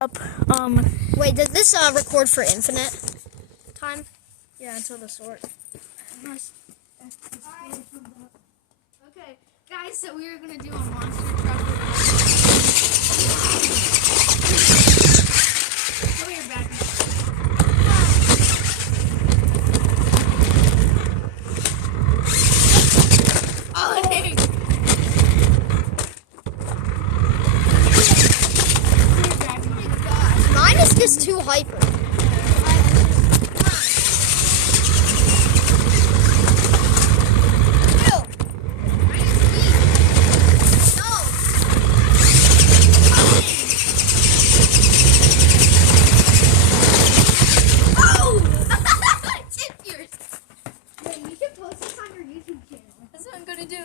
up. Wait, did this record for infinite time? Yeah, until the sort. Okay, guys, so we are gonna do a monster truck. Show your back. Oh, hey. Mine is just too hyper. That's what I'm gonna do.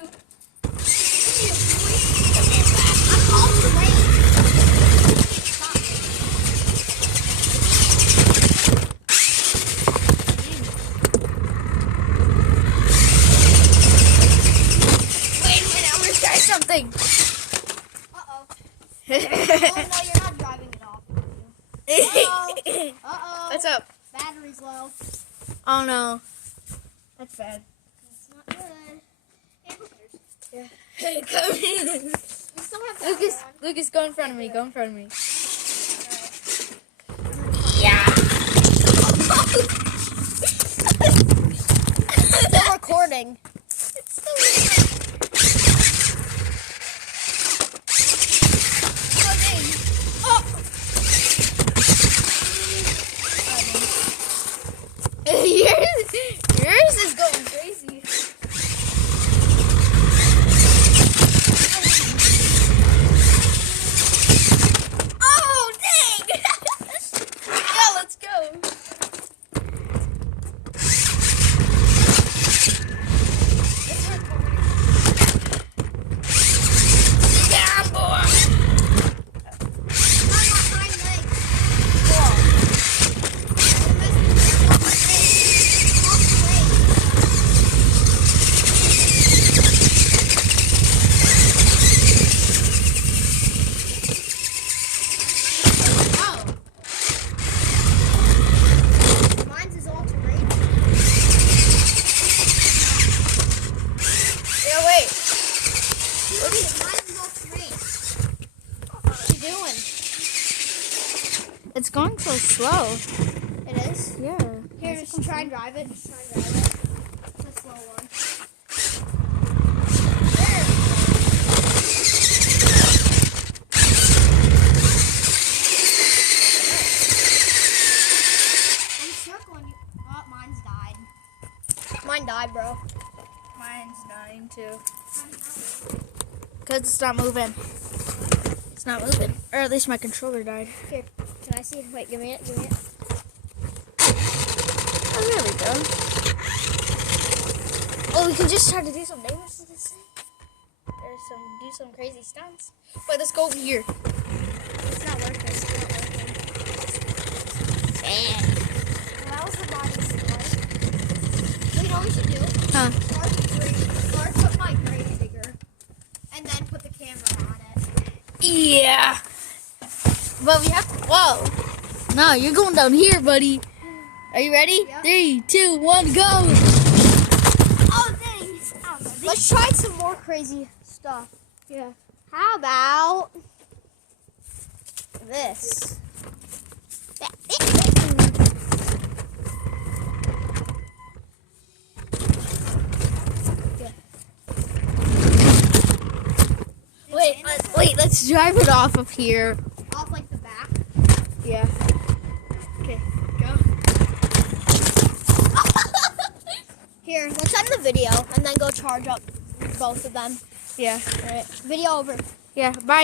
Wait a minute, I'm gonna try something. Oh no, you're not driving it off. Uh-oh. What's up? Battery's low. Oh no. That's bad. That's not good. Yeah. Hey, come in. We still have battery Lucas, go in front of me. Go in front of me. on. Still recording. Yours is going crazy. Oh, dang! Yeah, let's go. Yeah, boy. Mine's is all terrain. Yeah, wait. Mine's is all terrain. What you doing? It's going so slow. It is? Yeah. Here, just try and drive it. Just try and drive it. It's a slow one. I'm circling you. Oh, mine's died. Mine died, bro. Mine's dying too. Because it's not moving. It's not moving. Or at least my controller died. Here, can I see it? Wait, give me it. Give me it. Oh, there we go. Oh, we can just try to do some damage to this thing. Or do some crazy stunts. Wait, let's go over here. It's not working. It's not working. Damn. Well, that was the body's slow. You know what we should do? Huh? Start put my grave digger, and then put the camera on it. Yeah. But we have to. Whoa. No, you're going down here, buddy. Are you ready? Yep. 3, 2, 1, go. Oh, dang. Let's try some more crazy stuff. Yeah. How about this? Wait, let's drive it off of here. Off like the back. Yeah. Okay, go. Here, let's end the video and then go charge up both of them. Yeah. All right. Video over. Yeah, bye, guys.